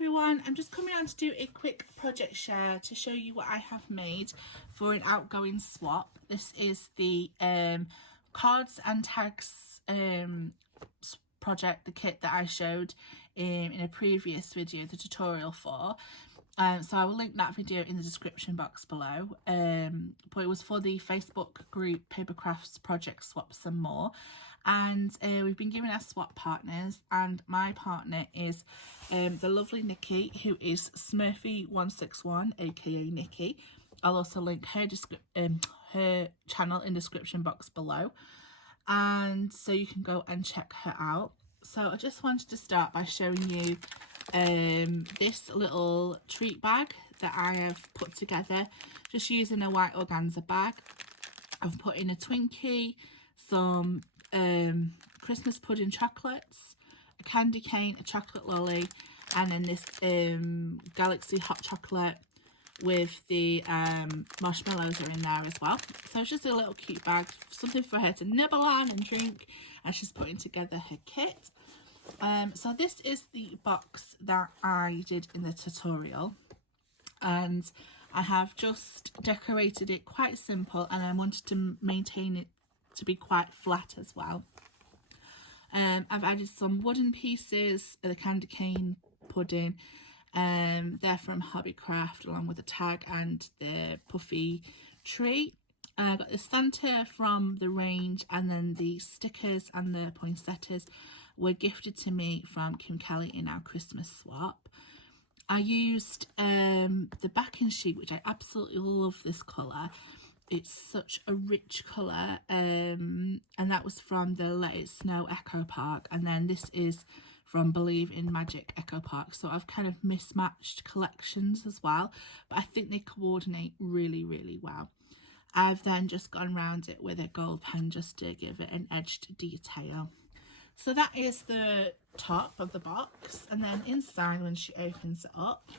everyone, I'm just coming on to do a quick project share to show you what I have made for an outgoing swap. This is the cards and tags project, the kit that I showed in a previous video, the tutorial for. So I will link that video in the description box below, but it was for the Facebook group Paper Crafts Project Swaps and More, and we've been given our swap partners, and my partner is the lovely Nicky, who is Smurfy161 aka Nicky. I'll also link her channel in the description box below, and so you can go and check her out. So I just wanted to start by showing you this little treat bag that I have put together just using a white organza bag. I've put in a Twinkie, some Christmas pudding chocolates, a candy cane, a chocolate lolly, and then this Galaxy hot chocolate with the marshmallows are in there as well. So it's just a little cute bag, something for her to nibble on and drink as she's putting together her kit. So this is the box that I did in the tutorial, and I have just decorated it quite simple, and I wanted to maintain it to be quite flat as well. I've added some wooden pieces, the candy cane pudding, they're from Hobbycraft, along with the tag and the puffy tree. I got the Santa from the range, and then the stickers and the poinsettias were gifted to me from Kim Kelly in our Christmas swap. I used the backing sheet, which I absolutely love this colour. It's such a rich colour, and that was from the Let It Snow Echo Park, and then this is from Believe in Magic Echo Park. So I've kind of mismatched collections as well, but I think they coordinate really, really well. I've then just gone around it with a gold pen just to give it an edged detail. So that is the top of the box, and then inside, when she opens it up,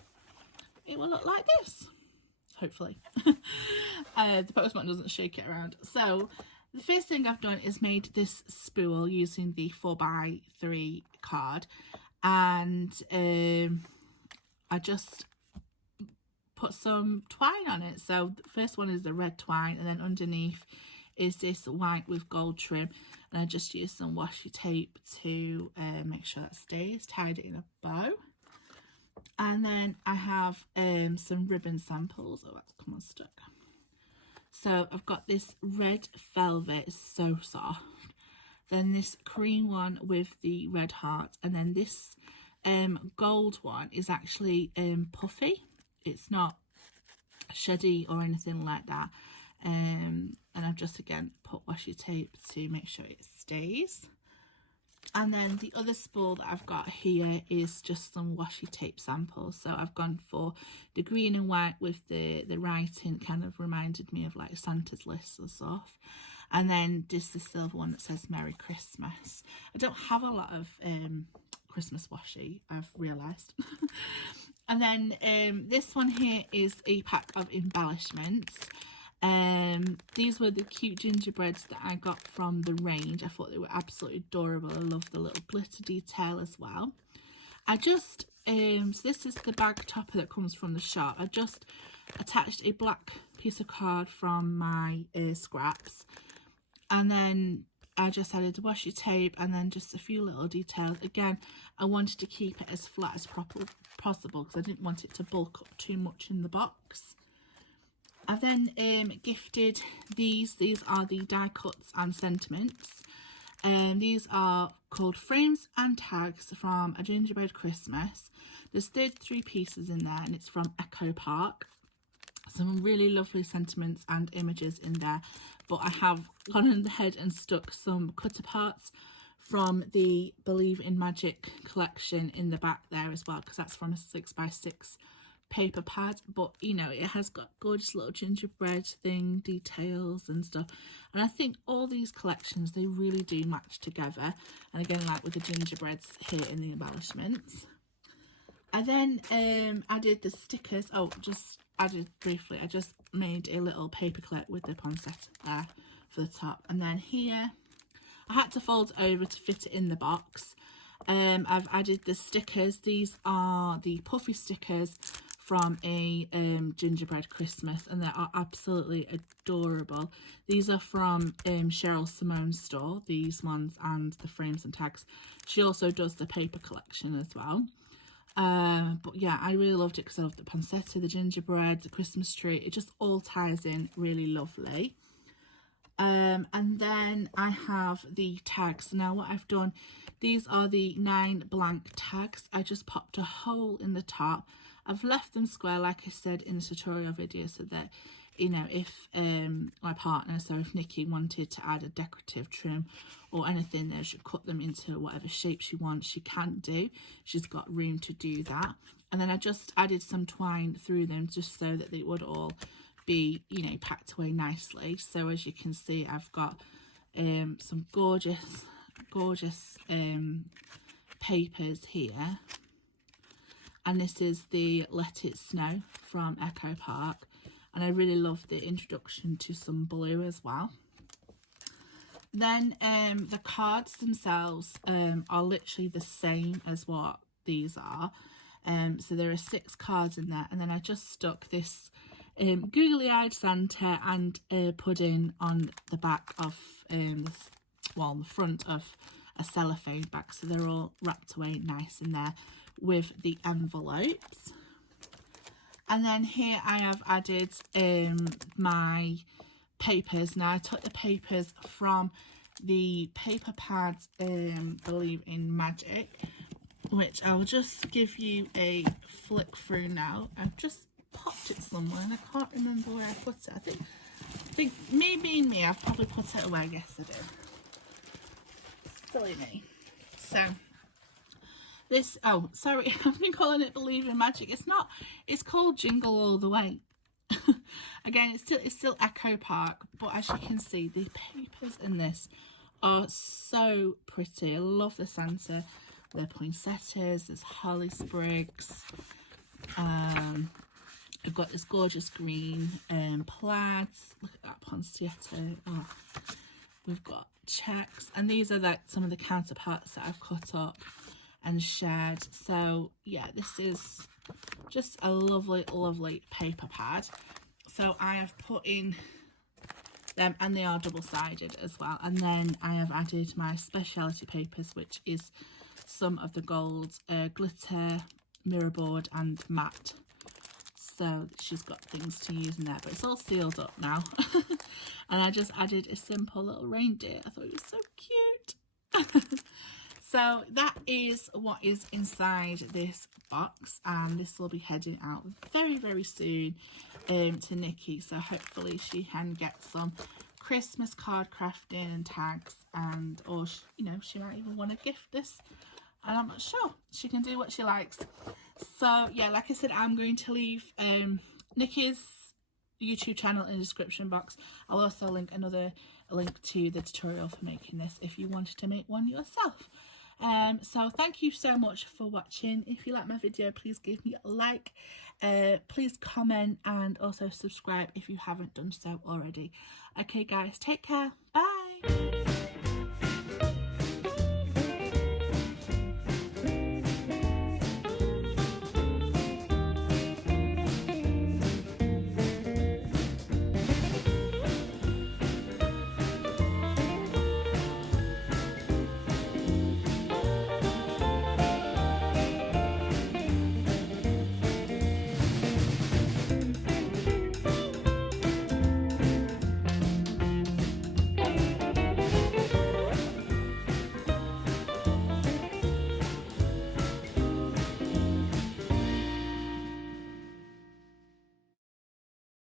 it will look like this, hopefully. The postman doesn't shake it around. So the first thing I've done is made this spool using the 4x3 card, and I just put some twine on it. So the first one is the red twine, and then underneath is this white with gold trim, and I just used some washi tape to make sure that stays, tied it in a bow. And then I have some ribbon samples. Oh, that's come unstuck. So I've got this red velvet, it's so soft, then this cream one with the red heart, and then this gold one is actually puffy. It's not sheddy or anything like that, and I've just again put washi tape to make sure it stays. And then the other spool that I've got here is just some washi tape samples. So I've gone for the green and white with the writing, kind of reminded me of like Santa's list and stuff. And then just the silver one that says Merry Christmas. I don't have a lot of Christmas washi, I've realised. And then this one here is a pack of embellishments. These were the cute gingerbreads that I got from the range. I thought they were absolutely adorable. I love the little glitter detail as well. I just so this is the bag topper that comes from the shop. I just attached a black piece of card from my scraps, and then I just added the washi tape and then just a few little details. Again, I wanted to keep it as flat as possible because I didn't want it to bulk up too much in the box. I've then gifted these. These are the die cuts and sentiments. These are called Frames and Tags from A Gingerbread Christmas. There's 33 pieces in there, and it's from Echo Park. Some really lovely sentiments and images in there, but I have gone in the head and stuck some cut parts from the Believe in Magic collection in the back there as well, because that's from a 6x6 paper pad. But you know, it has got gorgeous little gingerbread thing details and stuff, and I think all these collections, they really do match together. And again, like with the gingerbreads here in the embellishments. I then added the stickers. Oh, just added briefly, I just made a little paper clip with the poinsettia there for the top, and then here I had to fold over to fit it in the box. I've added the stickers. These are the puffy stickers from a Gingerbread Christmas, and they are absolutely adorable. These are from Cheryl Simone's store, these ones, and the frames and tags. She also does the paper collection as well. But yeah, I really loved it because I loved the pancetta, the gingerbread, the Christmas tree. It just all ties in really lovely. And then I have the tags. Now what I've done, these are the 9 blank tags. I just popped a hole in the top. I've left them square, like I said in the tutorial video, so that, you know, if my partner, so if Nicky wanted to add a decorative trim or anything there, she cut them into whatever shape she wants, she can do. She's got room to do that. And then I just added some twine through them just so that they would all be, you know, packed away nicely. So as you can see, I've got some gorgeous papers here. And this is the Let It Snow from Echo Park. And I really love the introduction to some blue as well. Then the cards themselves are literally the same as what these are. So there are 6 cards in there. And then I just stuck this googly-eyed Santa and pudding on the back of, well, the front of a cellophane bag. So they're all wrapped away nice in there with the envelopes. And then here I have added my papers. Now I took the papers from the paper pads Believe in Magic, which I'll just give you a flick through now. I've just popped it somewhere and I can't remember where I put it. I think me being me, I've probably put it away yesterday. Silly me. So this, oh sorry, I've been calling it Believe in Magic. It's not, it's called Jingle All the Way. Again, it's still Echo Park, but as you can see, the papers in this are so pretty. I love the Santa, the poinsettias, there's holly sprigs. I've got this gorgeous green plaids. Look at that poinsettia. Oh, we've got checks, and these are like some of the counterparts that I've cut up and shared. So yeah, this is just a lovely paper pad. So I have put in them, and they are double-sided as well. And then I have added my speciality papers, which is some of the gold glitter, mirror board and matte. So she's got things to use in there, but it's all sealed up now. And I just added a simple little reindeer. I thought it was so cute. So that is what is inside this box, and this will be heading out very soon to Nicky. So hopefully she can get some Christmas card crafting and tags, and or you know, she might even want to gift this, and I'm not sure. She can do what she likes. So yeah, like I said, I'm going to leave Nicky's YouTube channel in the description box. I'll also link a link to the tutorial for making this if you wanted to make one yourself. So thank you so much for watching. If you like my video, please give me a like, please comment, and also subscribe if you haven't done so already. Okay guys, take care, bye.